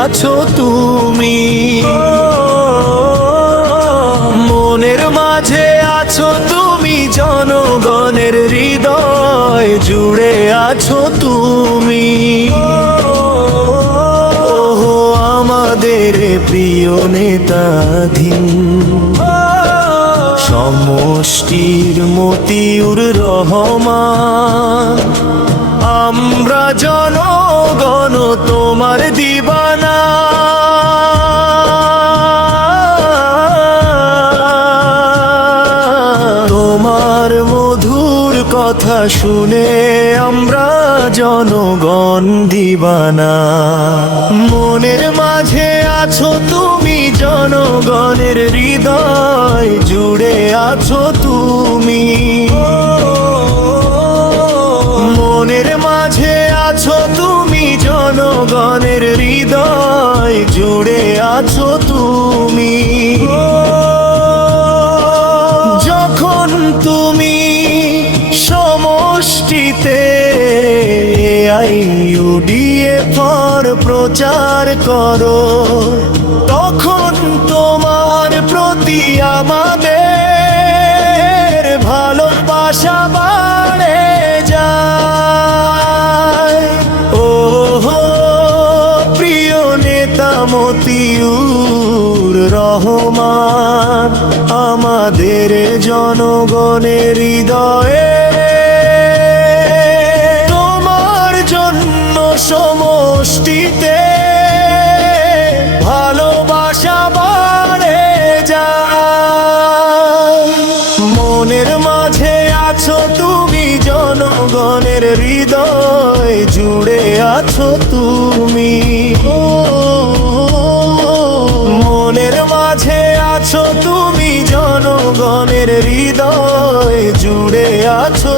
আছো তুমি। মনের মাঝে আছো তুমি, জনগণের হৃদয় জুড়ে আছো তুমি। ওহো আমাদের প্রিয় নেতাধীন সমষ্টির মতিউর রহমান, আমরা জনগণ তোমার দিবানা। তোমার মধুর কথা শুনে আমরা জনগণ দিবানা। মনের মাঝে আছো তুমি, জনগণের হৃদয় জুড়ে আছো তুমি। মনের মাঝে আছো তুমি, জনগণের হৃদয় জুড়ে আছো তুমি। যখন তুমি সমষ্টিতে AIUDF প্রচার করো, তখন তোমার প্রতি আমাদের ভালোবাসা বাড়ে যায়। ওহো প্রিয় নেতা মতিউর রহমান, আমাদের জনগণের হৃদয়ে তোমার জন্য সমষ্টিতে ভালোবাসা বাড়ে যায়। মনের মাঝে আছো তুমি, জনগণের হৃদয় জুড়ে আছো তুমি। মনের মাঝে আছো তুমি, জনগণের হৃদয় জুড়ে আছো